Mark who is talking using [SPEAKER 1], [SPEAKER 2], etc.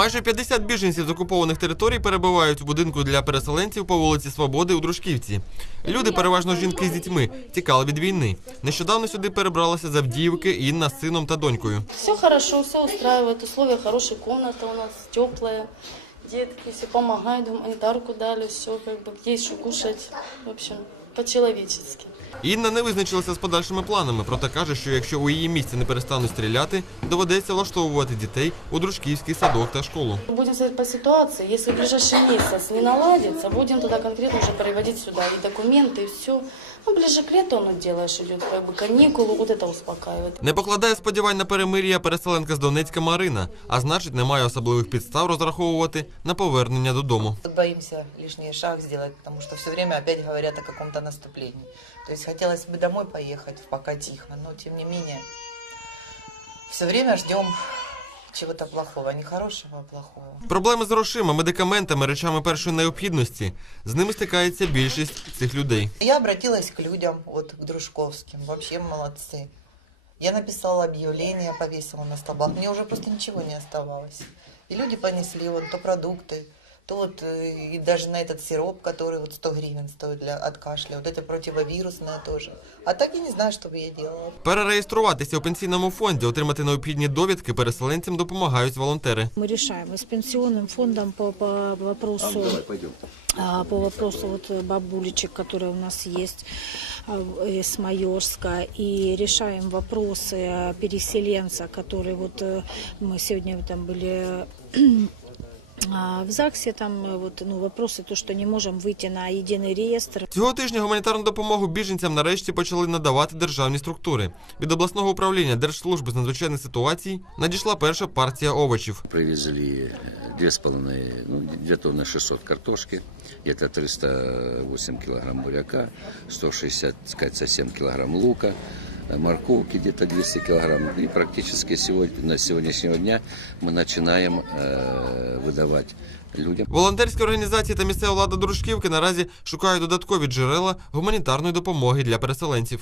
[SPEAKER 1] Майже 50 біженців з окупованих територій перебувають в будинку для переселенців по вулиці Свободи у Дружківці. Люди, переважно жінки з дітьми, тікали від війни. Нещодавно сюди перебралася з Авдіївки Інна з сином та донькою.
[SPEAKER 2] Все хорошо, все устраивает, условия хорошие, комната у нас теплая, детки все помогают, гуманитарку дали, все бы, где еще кушать, в общем, по-человечески.
[SPEAKER 1] Інна не визначилася з подальшими планами, проте каже, що якщо у її місті не перестануть стріляти, доведеться влаштовувати дітей у дружківський садок та школу.
[SPEAKER 2] Будем смотреть по ситуации, если в ближайший месяц не наладится, будем тогда конкретно уже переводить сюда и документы, и все. Ну, ближе к лету оно делаешь, идет как бы каникулы, вот это успокаивает.
[SPEAKER 1] Не покладає сподівань на перемир'я переселенка з Донецька Марина, а значить, немає особливих підстав розраховувати на повернення додому.
[SPEAKER 3] Тут боимся лишний шаг сделать, потому что все время опять говорят о каком-то наступлении. То есть хотелось бы домой поехать, пока тихо, но тем не менее все время ждем чего-то плохого, не хорошего, а плохого.
[SPEAKER 1] Проблеми з грошима, медикаментами, речами першої необхідності. З ними стикається більшість цих людей.
[SPEAKER 3] Я обратилась к людям, вот к Дружковским, вообще молодцы. Я написала объявление, повесила на столбах, мне уже просто ничего не оставалось. И люди понесли вот то продукты, то вот э, и даже на этот сироп, который вот 100 гривен стоит для, от кашля, вот это противовирусное тоже. А так я не знаю, что бы я делала.
[SPEAKER 1] Перереєструватися у пенсійному фонді, отримати необхідні довідки переселенцям допомагають волонтери.
[SPEAKER 4] Мы решаем и с пенсионным фондом по, по вопросу, а, по вопросу вот э, бабулечек, которые у нас есть а, в- из Майорска, и решаем вопросы э, переселенца, которые вот э, мы сегодня там были а, в ЗАГСе, там э, вот, ну, вопросы, то, что не можем выйти на единый реестр.
[SPEAKER 1] Цього тижня гуманітарну допомогу біженцям нарешті почали надавати державні структури. Від обласного управління Держслужби з надзвичайних ситуацій надійшла перша партія овочів.
[SPEAKER 5] Привезли э, две с половиной, ну, где-то на 600 картошки, где-то 308 килограмм буряка, 167 килограмм лука, э, морковки где-то 200 килограмм. И практически сегодня, на сегодняшнего дня мы начинаем э, выдавать людям.
[SPEAKER 1] Волонтерські організації та місцева влада Дружківки наразі шукають додаткові джерела гуманітарної допомоги для переселенців.